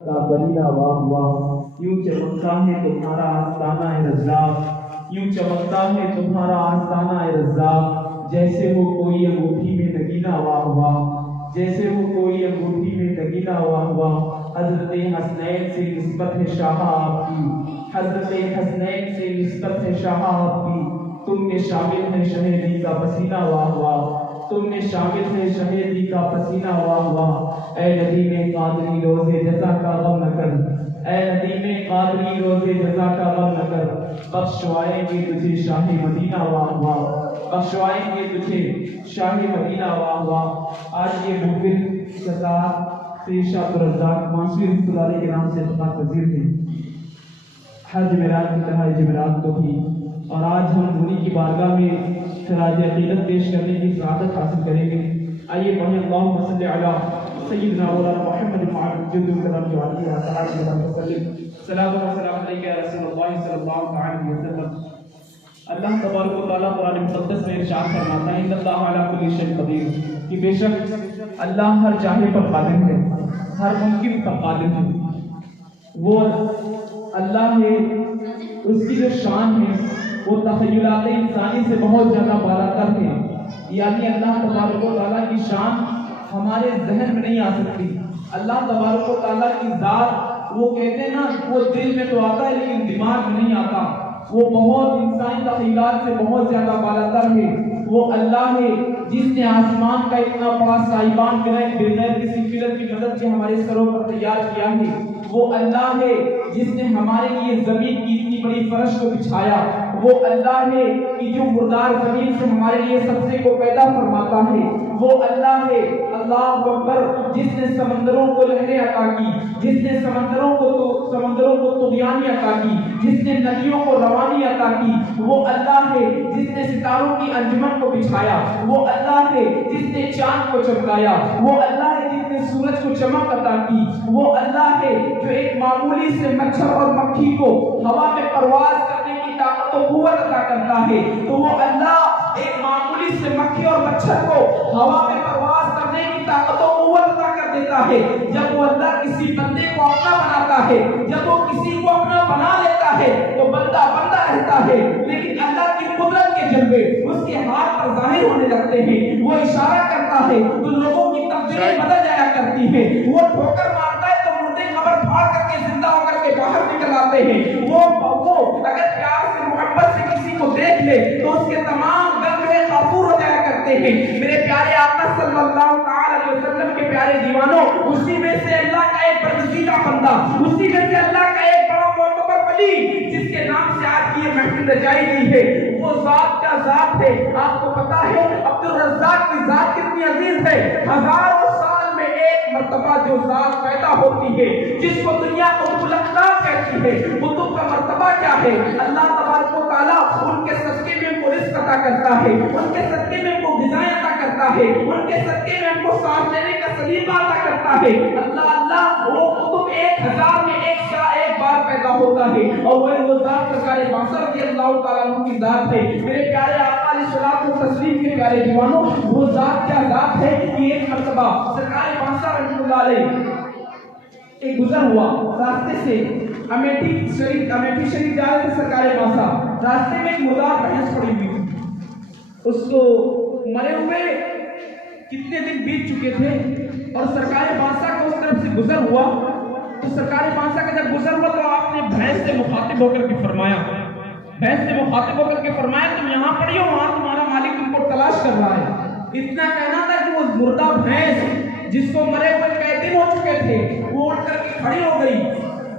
کا بلیلا واہ واہ، یوں چمکتا ہے تمہارا آستانہ رزاق، یوں چمکتا ہے تمہارا آستانہ رزاق، جیسے وہ کوئی انگوٹھی میں نگینا واہ واہ، جیسے وہ کوئی انگوٹھی میں نگینا واہ واہ۔ حضرت حسنین سے نسبت ہے شاہ آپ کی، حضرت حسنین سے نسبت ہے شاہ آپ کی، تم نے شامل ہے شہیدی کا پسینہ واہ واہ، تم نے شامل ہے شہیدی کا پسینہ واہ واہ۔ اے ندیم قادری روزے جزا کا غم نہ کر، اے ندیم قادری روزے جزا کا غم نہ کر، بخشوائیں گے تجھے شاہ مدینہ واہ واہ، بخشوائیں گے تجھے شاہ مدینہ واہ واہ۔ آج یہ محفل سرکار سید شاہ عبدالرزاق مانسوری رحمۃ اللہ علیہ کے نام سے اتفاق پذیر تھے۔ ہر جمعرات کی طرح جمعرات کو بھی، اور آج ہم انہی کی بارگاہ میں خراج عقیدت پیش کرنے کی سعادت حاصل کریں گے۔ آئیے پڑھیں اللہم صلی علی سیدنا مولانا محمد جد الکرم جو علیہ وسلم، سلام و سلام علیکہ یا رسول اللہ صلی اللہ علیہ وسلم۔ اللہ تبارک و تعالیٰ قرآن مقدس میں ارشاد فرماتا ہے ان اللہ علی کل شیء قدیر، کہ بے شک اللہ ہر چاہے پر قادر ہے، ہر ممکن پر قادر ہے۔ وہ اللہ ہے، اس کی جو شان ہے وہ تخیلات انسانی سے بہت زیادہ بالاتر ہے، یعنی اللہ تبارک و تعالیٰ کی شان ہمارے ذہن میں نہیں آ سکتی۔ اللہ تبارک و تعالیٰ کی ذات، وہ کہتے ہیں نا وہ دل میں تو آتا ہے لیکن دماغ میں نہیں آتا، وہ بہت انسانی تخیلات سے بہت زیادہ بالاتر ہے۔ وہ اللہ ہے جس نے آسمان کا اتنا بڑا سائبان بغیر کسی پلر کی مدد سے ہمارے سروں پر تیار کیا ہے۔ وہ اللہ ہے جس نے ہمارے لیے زمین کی اتنی بڑی فرش کو بچھایا۔ وہ اللہ ہے کہ جو مردار زمین سے ہمارے لیے سبزے کو پیدا فرماتا ہے۔ وہ اللہ ہے اللہ اکبر جس نے سمندروں کو لہریں عطا کی، جس نے سمندروں کو طغیانی عطا کی، جس نے ندیوں کو روانی عطا کی۔ وہ اللہ ہے جس نے ستاروں کی انجمن کو بچھایا۔ وہ اللہ ہے جس نے چاند کو چمکایا۔ وہ اللہ ہے جس نے سورج کو چمک عطا کی۔ وہ اللہ ہے جو ایک معمولی سے مچھر اور مکھی کو ہوا میں پرواز کرنے کی طاقت و قوت عطا کرتا ہے، تو وہ اللہ ایک معمولی سے مکھی اور مچھر کو ہوا میں پرواز کرنے کی طاقت و قوت عطا کر دیتا ہے۔ جب وہ اللہ کسی بندے کو اپنا بناتا ہے، جب وہ کسی کو اپنا بنا لیتا ہے تو بندہ بندہ رہتا ہے، لیکن اللہ کی قدرت کے جلوے اس کے ہاتھ پر ظاہر ہونے لگتے ہیں۔ وہ اشارہ کرتا ہے تو لوگوں کی تقدیریں بدل جایا کرتی ہیں۔ وہ ٹھوکر مارتا ہے تو مردے قبر پھاڑ کر کے زندہ ہو کر کے باہر نکل آتے ہیں۔ وہ اگر پیار سے محبت سے کسی کو دیکھ لے تو اس کے تمام گنگرے غفور ہو جایا کرتے ہیں۔ میرے پیارے آقا صلی اللہ علیہ وسلم کے پیارے دیوانوں، اسی میں سے اللہ کا ایک برگزیدہ بندہ، اسی میں سے اللہ کا ایک بڑا معتبر ولی جس کے نام سے آج کی یہ محفل رچائی گئی ہے، وہ ذات کا ذات ہے۔ آپ کو پتا ہے عبدالرزاق کی ذات کتنی عزیز ہے؟ ہزاروں سال میں ایک مرتبہ جو ذات پیدا ہوتی ہے جس کو دنیا قطب الاقطاب کہتی ہے، قطب کا مرتبہ کیا ہے؟ اللہ تبارک و تعالیٰ ان کے صدقے میں ان کو رزق عطا کرتا ہے، ان کے صدقے میں ان کو غذائیں عطا کرتا ہے، ان کے صدقے میں ان کو سانس لینے کا سلیقہ عطا کرتا ہے۔ اللہ اللہ وہ قطب 1000 میں ایک بار پیدا ہوتا ہے، اور وہ ذات سرکار باقر رضی اللہ تعالیٰ عنہ کی ذات ہے۔ میرے پیارے آقا علیہ الصلوۃ والتسلیم کے پیارے دیوانوں، وہ ذات کیا ذات ہے کہ ایک مرتبہ سرکار باقر رحمۃ اللہ علیہ ایک گزر ہوا راستے سے، امیٹھی شریف جا رہے تھے سرکار باقر، راستے میں ایک مردار بھینس پڑی ہوئی تھی، اس کو مرے ہوئے کتنے دن بیت چکے تھے، اور سرکار باقر کو اس طرف سے گزر ہوا تو سرکار باقر کا جب گزر ہوا تو آپ نے بھینس سے مخاطب ہو کر کے فرمایا، تم یہاں پڑی ہو، وہاں تمہارا مالک تم کو تلاش کر رہا ہے۔ اتنا کہنا تھا کہ وہ مردہ بھینس جس کو مرے ہوئے کئی دن ہو چکے تھے وہ اٹھ کر کے کھڑی ہو گئی،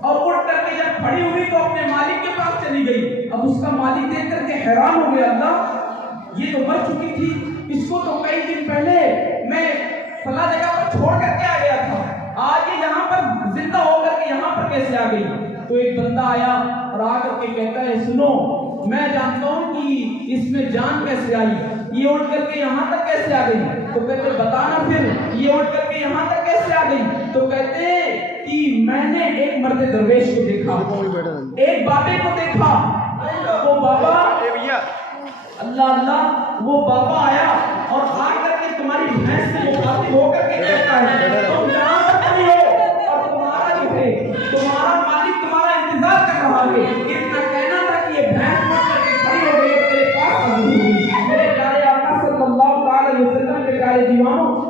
اور اٹھ کر کے جب کھڑی ہوئی تو اپنے مالک کے پاس چلی گئی۔ اب اس کا مالک دیکھ کر کے حیران ہو گیا، اللہ یہ تو مر چکی تھی، اس کو تو کئی دن پہلے میں فلاں جگہ پر چھوڑ کر کے آ گیا تھا، آج یہ یہاں پر زندہ ہو کر کے یہاں پر کیسے آ گئی؟ تو ایک بندہ آیا اور آ کر کے کہتا ہے سنو، میں جانتا ہوں کہ اس میں جان کیسے آئی، یہ اٹھ کر کے یہاں تک کیسے آ گئی؟ تو کہتے بتانا پھر یہ اٹھ کر کے یہاں تک کیسے آ گئی؟ تو کہتے کہ میں نے ایک مرد درویش کو دیکھا، ایک بابے کو دیکھا، وہ بابا اللہ اللہ وہ بابا آیا اور آ کر کے تمہاری بھینس سے مخاطب ہو کر کے کہتا ہے تم یہاں پر کھڑی ہو اور تمہارا جو ہے